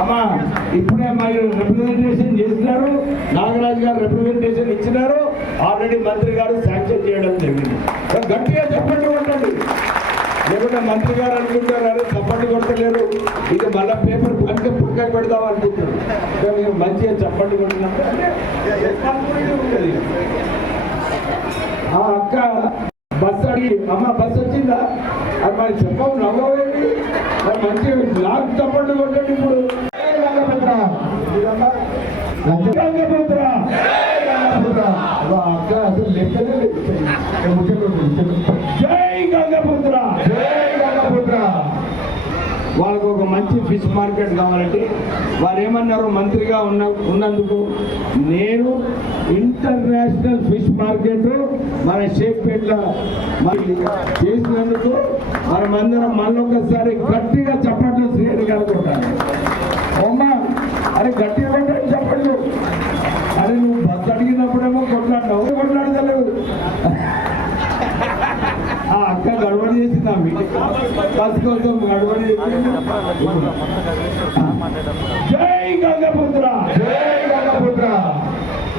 అమ్మా ఇప్పుడే మీరు రిప్రజెంటేషన్ చేసినారు. నాగరాజు గారు రిప్రజెంటేషన్ ఇచ్చినారు. ఆల్రెడీ మంత్రి గారు శాంక్షన్ చేయడం జరిగింది. గట్టిగా చెప్పండి కొట్టండి. లేకుంటే మంత్రి గారు అనుకుంటారు చప్పట్లు కొట్టలేరు. ఇది మళ్ళీ పేపర్ పక్కకి పక్కకి పెడదాం అనుకుంటారు. మీరు మంచిగా చప్పట్లు కొట్టినప్పుడు ఉంటుంది. ఆ అక్క బస్ అడిగి అమ్మ బస్ వచ్చిందా? అది మరి చెప్పవు నవ్వేంటి మంచి మంచిగా నాకు చప్పట్లు కొట్టండి ఇప్పుడు జై గంగపుత్ర. ఇదమ్మా. జై గంగపుత్ర. అబ్బా, అక్క అసలు లెక్కనే జై గంగపుత్ర జై గంగపుత్ర వాళ్ళకు ఒక మంచి ఫిష్ మార్కెట్ కావాలంటే వారు ఏమన్నారు మంత్రిగా ఉన్న ఉన్నందుకు నేను ఇంటర్నేషనల్ ఫిష్ మార్కెట్ మన షేక్పేట్ల మరి చేసినందుకు మనమందరం మళ్ళొకసారి గట్టిగా చప్పట్లు శ్రేణి కనుకుంటాను అమ్మా అరే గట్టిగా కొట్టండి చప్పట్లు అరే నువ్వు బస్ అడిగినప్పుడేమో కొట్లాడినావు కొట్లాడతలేవు ఆ అక్క గడవడి చేసింది అమ్మి మీటింగ్ బస్ కోసం గడబడి చేసింది